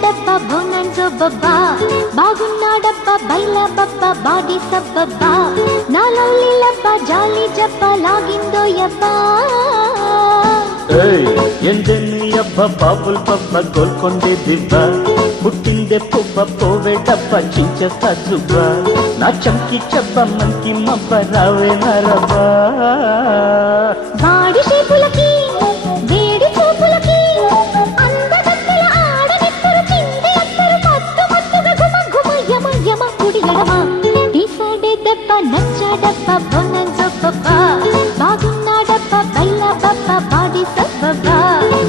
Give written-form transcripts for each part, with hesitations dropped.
వచ్చాడబ్బా బోనంజో బబ్బా బాగున్నాడబ్బా bylaw బబ్బా body సబ్బబ్బా నాలో లీలబ్బా జాలి జబ్బా లాగిందో యబ్బా ఎండెన్ని అబ్బ బాబుల్ పబ్బ గోల్కొండే దిబ్బ పుట్టిందే పువ్వ పోవే డబ్బ చించేస్తా జుబ్బ నా చంకి చెబ్బ మంకి మబ్బ రావే నరబ్బా వాడి షేపులకి వేడి చూపులకి అందగత్తెల ఆడనెత్తరు చింది అత్తరు మత్తు మత్తుగా గుమ గుమ యమ యమ కుడి ఎడమ తీసాడే దెబ్బ నచ్చాడబ్బ బోనంజో బబ్బా బాగున్నాడబ్బ బైలా బబ్బా బాడీ సబ్బబ్బా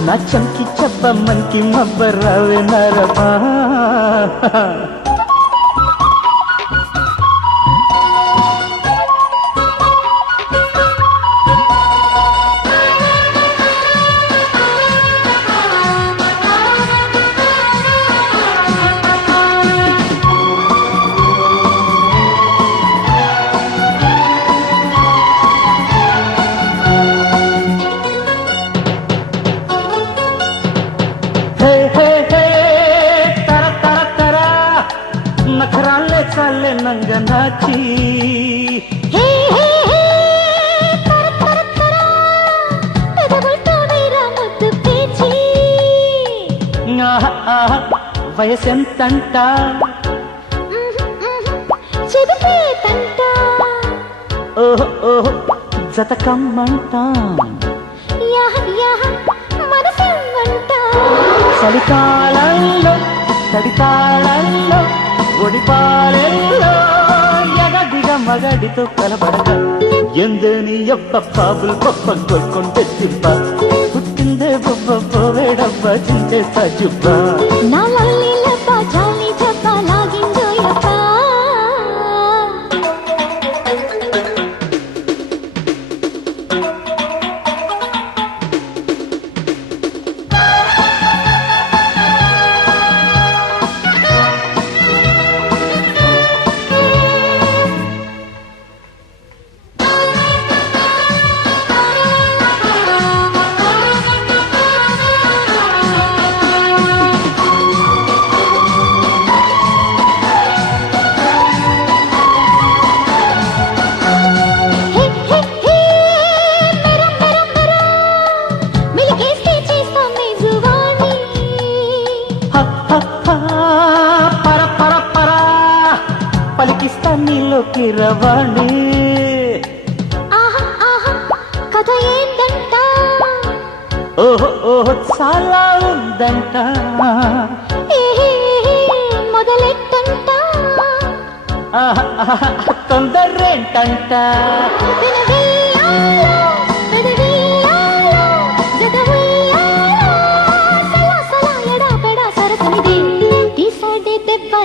నా చంకి చెబ్బ మంకి మబ్బ రావే నరబ్బా నఖరాలే చాలే నంగ నాచి వయసెంతంట ఓహో ఓహో జతకమ్మంట చలికాలంలో చలికాలంలో ఒడిపాలెల్లో ఎగదిగ మగడితో కలబడగా ఎందని ఎప్ప పాపులు పప్ప కొల్కొంటే తిప్ప పుట్టిందే బొబ్బ పోవేడబ్బ చించేస్తా జుబ్బ జాలి జబ్బా లాగిందో యబ్బా పలికిస్తా నీలోకి రవాణి కథ ఏంటంట ఓహో ఓహో చాలా ఉందంట మొదలెట్టంట తొందరేంటంట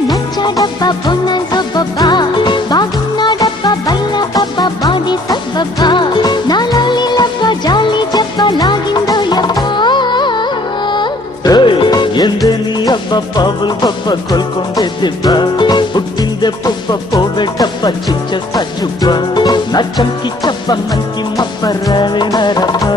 నచ్చాడబ్బా బోనంజో బబ్బా బాగున్నాడబ్బా బైలా బబ్బా బాడీ సబ్బబ్బా నాలో లీలబ్బా జాలి జబ్బా లాగిందో యబ్బా ఎందని అబ్బ పావులు బొబ్బ కొల్కొండే దిబ్బ పుట్టిందే పువ్వ పోవే డబ్బ చించేస్తా జుబ్బ నా చంకి చెబ్బ మంకి మబ్బ రావే నరబ్బా